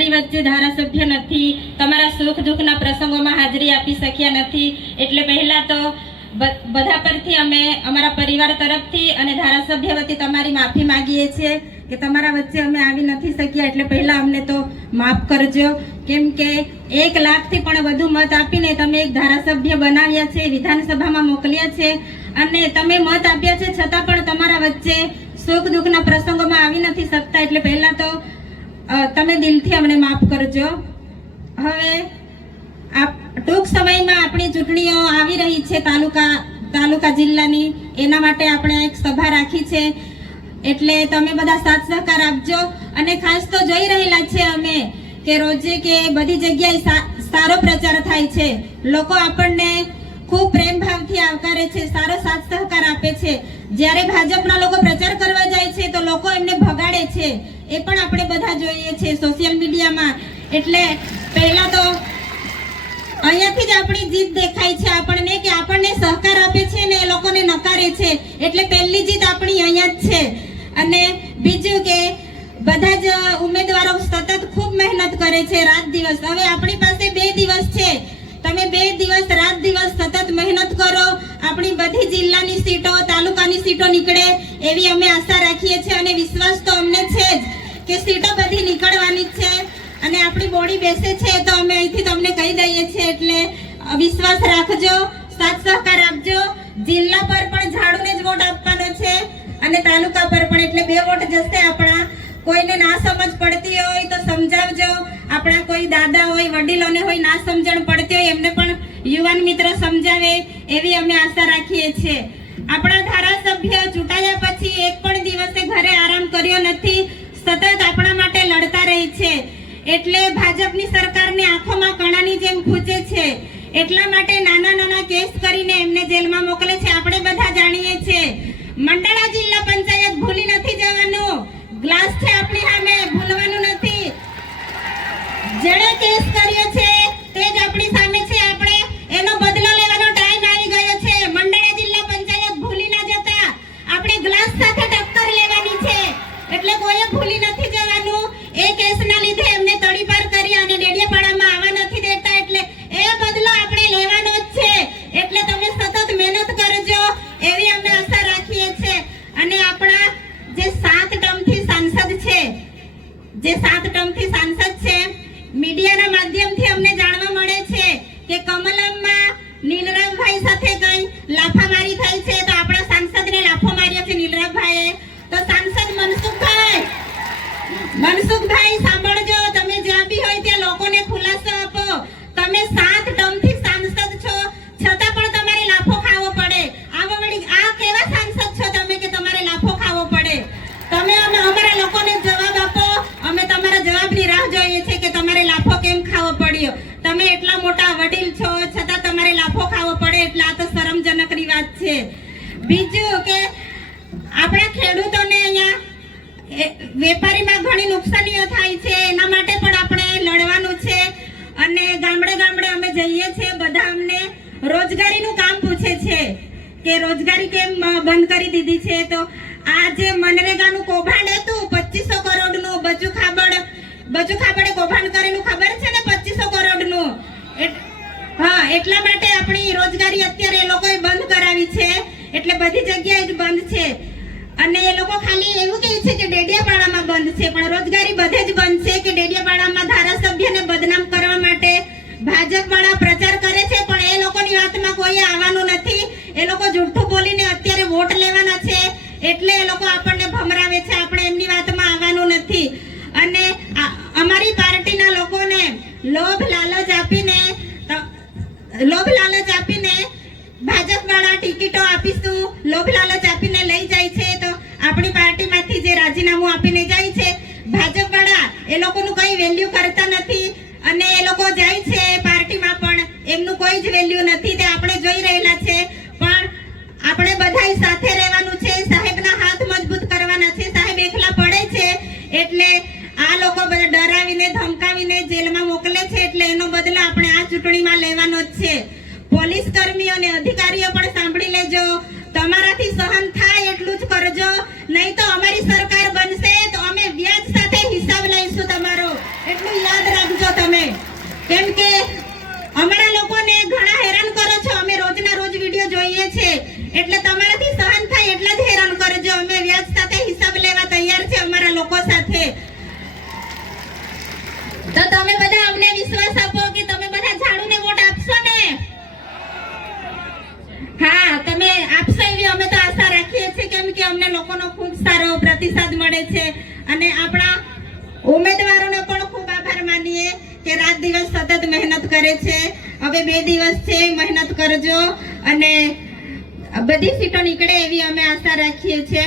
અમારી વચ્ચે ધારાસભ્ય નથી, તમારા સુખ દુઃખના પ્રસંગોમાં હાજરી આપી શક્યા નથી, એટલે પહેલા તો બધા પરથી અમે અમારા પરિવાર તરફથી અને ધારાસભ્ય વતી તમારી માફી માંગીએ છીએ કે તમારા વચ્ચે અમે આવી નથી શક્યા, એટલે પહેલા અમને તો માફ કરજો. કેમ કે 1 લાખથી પણ વધુ મત આપીને તમે એક ધારાસભ્ય બનાવ્યા છે, વિધાનસભામાં મોકલ્યા છે અને તમે મત આપ્યા છે છતાં પણ તમારા વચ્ચે સુખ દુઃખના પ્રસંગોમાં આવી નથી શકતા, એટલે પહેલા તો તમે દિલથી અમને માફ કરજો. હવે ટૂંક સમયમાં આપણી ચૂંટણીઓ આવી રહી છે, તાલુકા જિલ્લાની, એના માટે આપણે એક સભા રાખી છે, એટલે તમે બધા સાથ સહકાર આપજો. અને ખાસ તો જોઈ રહેલા છે અમે કે રોજે કે બધી જગ્યાએ સારો પ્રચાર થાય છે, લોકો આપણને ખૂબ પ્રેમ ભાવથી આવકારે છે, સારો સાથ સહકાર આપે છે. જ્યારે ભાજપના લોકો પ્રચાર કરવા જાય છે તો લોકો એમને ભગાડે છે, એ પણ આપણે બધા જોઈએ છે સોશિયલ મીડિયામાં. એટલે પહેલા તો અહીંયાથી જ આપણી જીત દેખાય છે આપણને કે આપણને સહકાર આપે છે ને એ લોકોને નકારે છે, એટલે પહેલી જીત આપણી અહીંયા જ છે. અને બીજું કે બધા જ ઉમેદવારો સતત ખૂબ મહેનત કરે છે રાત દિવસ. હવે આપણી પાસે 2 દિવસ છે, તમે 2 દિવસ રાત દિવસ સતત મહેનત કરો, આપણી બધી જિલ્લાની સીટો તાલુકાની સીટો નીકળે એવી અમે આશા રાખીએ છીએ અને વિશ્વાસ તો અમને છે જ કે સીટો બધી નીકળવાની જ છે અને આપણી બોડી બેસે છે તો અમે અહીંથી તમને કહી દઈએ છીએ, એટલે વિશ્વાસ રાખજો, સાથ સહકાર આપજો. જિલ્લા પર પણ ઝાડુને જ વોટ આપવાનો છે અને તાલુકા પર પણ, એટલે 2 વોટ જશે આપણા. કોઈને ના સમજ પડતી હોય તો સમજાવજો, આપણા કોઈ દાદા હોય વડીલોને હોય ના સમજણ પડતી હોય એમને પણ યુવાન મિત્ર સમજાવે એવી અમે આશા રાખીએ છીએ. આપણા ધારાસભ્ય ચૂંટાયા પછી એક પણ દિવસે ઘરે આરામ કર્યો નથી, સતત આપણા માટે લડતા રહી છે, એટલે ભાજપની સરકારને આંખોમાં કણાની જેમ ખૂંચે છે, એટલા માટે નાના નાના કેસ કરીને એમને જેલમાં મોકલે છે. આપણે બધા જાણીએ છીએ મંડળા જિલ્લા પંચાયત ભૂલી નથી જવાનું, ગ્લાસ છે આપણી સામે, ભૂલવાનું નથી. જેણે કેસ કર્યો છે તે જ આપણી સામે છે, આપણે એનો બદલો લેવાનો ટાઈમ આવી ગયો છે. મંડળા જિલ્લા પંચાયત ભૂલી ના જતા, આપણે ગ્લાસ સાથે ટક્કર લેવાની છે, એટલે કોઈ ભૂલી નથી જવાનું. એ કેસના લીધે એમને તડીપાર કરી અને ડેડિયાપાડામાં આવવા નથી દેતા, એટલે એ બદલો આપણે લેવાનો જ છે, એટલે તમે સતત મહેનત કરજો એવી અમે આશા રાખીએ છીએ. અને આપણા જે 7 ટર્મથી સાંસદ છે, મીડિયાના માધ્યમથી અમને જાણવા મળે છે કે કમલમમાં નીલરામભાઈ સાથે કઈ લાફામારી થઈ છે, તો આપણા સાંસદને લાફો માર્યો છે નીલરામભાઈએ. તો સાંસદ મનસુખભાઈ સાંભળજો, તમે જ્યાં બી હોય ત્યાં લોકોને ખુલાસો આપો. તમે 7 ટર્મથી સાંસદ છો છતાં પણ તમારે લાફો ખાવો પડે. આ કેવા સાંસદ છો તમે કે તમારે લાફો ખાવો પડે? તમે અમારા લોકોને જવાબ આપો, અમે તમારા જવાબની રાહ જોઈએ છે કે તમારે લાફો કેમ ખાવો પડ્યો. તમે એટલા મોટા વડીલ છો છતાં તમારે લાફો ખાવો પડે, એટલે આ તો શરમજનકની વાત છે. બીજું કે આપણા ખેડૂતોને અહીંયા વેપારીમાં ઘણી નુકસાનીઓ થાય છે, એના માટે પણ આપણે લડવાનું છે. અને ગામડે ગામડે અમે જઈએ છીએ, બધા અમને રોજગારીનું કામ પૂછે છે કે રોજગારી કેમ બંધ કરી દીધી છે. તો આ જે મનરેગાનું કૌભાંડ હતું 2500 કરોડનું, બચુ ખાબડે કૌભાંડ કરેલું ખબર છે ને, 2500 કરોડનું. હા, એટલા માટે આપણી રોજગારી અત્યારે એ લોકોએ બંધ કરાવી છે, એટલે બધી જગ્યાએ જ બંધ છે. અને એ લોકો ખાલી એવું કહે છે કે ડેડિયાપાડામાં બંધ છે, પણ રોજગારી બધે જ બંધ છે. કે ડેડિયાપાડામાં ધારાસભ્યને બદનામ કરવા માટે ભાજપવાળા પ્રચાર કરે છે, પણ એ લોકોની વાતમાં કોઈ આવવાનું નથી. એ લોકો જૂઠું બોલીને અત્યારે વોટ લેવાના છે, એટલે એ લોકો આપણને ભમરાવે છે, આપણે એમની વાતમાં આવવાનું નથી. અને અમારી પાર્ટીના લોકોને લોભ લાલચ આપીને ભાજપવાળા ટિકિટો આપીશું, લોભ લાલચ આપીને લઈ જાય છે. તો આપણી પાર્ટીમાંથી જે રાજીનામું આપીને જાય છે ભાજપવાળા, એ લોકોનું કઈ વેલ્યુ કરતા નથી અને એ લોકો જાય છે પાર્ટીમાં પણ એમનું કોઈ જ વેલ્યુ નથી, તે આપણે જોઈ રહેલા છે. પણ આપણે બધાય સાથે રહેવાનું છે, સાહેબના હાથ મજબૂત કરવાના છે. સાહેબ એકલા પડે છે એટલે આ લોકો બધા ડરાવીને ધમકાવીને જેલમાં મોકલે છે, એટલે એનો બદલો આપણે આ ચૂંટણીમાં લેવાનો જ છે. પોલીસ કર્મીઓ અને અધિકારીઓ પણ સાંભળી લેજો, તમારાથી સહન થાય એટલું જ કરજો, નહીં તો અમારી સરકાર બનશે તો અમે વ્યાજ સાથે હિસાબ લઈશું તમારો, એટલું યાદ તમે, કેમ કે અમારા લોકોને ઘણા હેરાન કરો છો. અમે રોજના રોજ વિડીયો જોઈએ છે, એટલે તમારાથી સહન થાય એટલા જ હેરાન કરજો. અમે વ્યાજ સાથે હિસાબ લેવા તૈયાર છે અમારા લોકો સાથે. તો તમે બધા અમને વિશ્વાસ આપો કે તમે બધા ઝાડુને વોટ આપશો ને? હા, તમે આપશો એવી અમે તો આશા રાખીએ છીએ, કેમ કે અમને લોકોનો ખૂબ સારો પ્રતિસાદ મળે છે. અને આપણા ઉમેદવારોનો પણ ખૂબ આભાર માનીએ કે રાત દિવસ સતત મહેનત કરે છે. હવે 2 દિવસ છે, મહેનત કરજો અને બધી સીટો નીકળે એવી અમે આશા રાખીએ છીએ.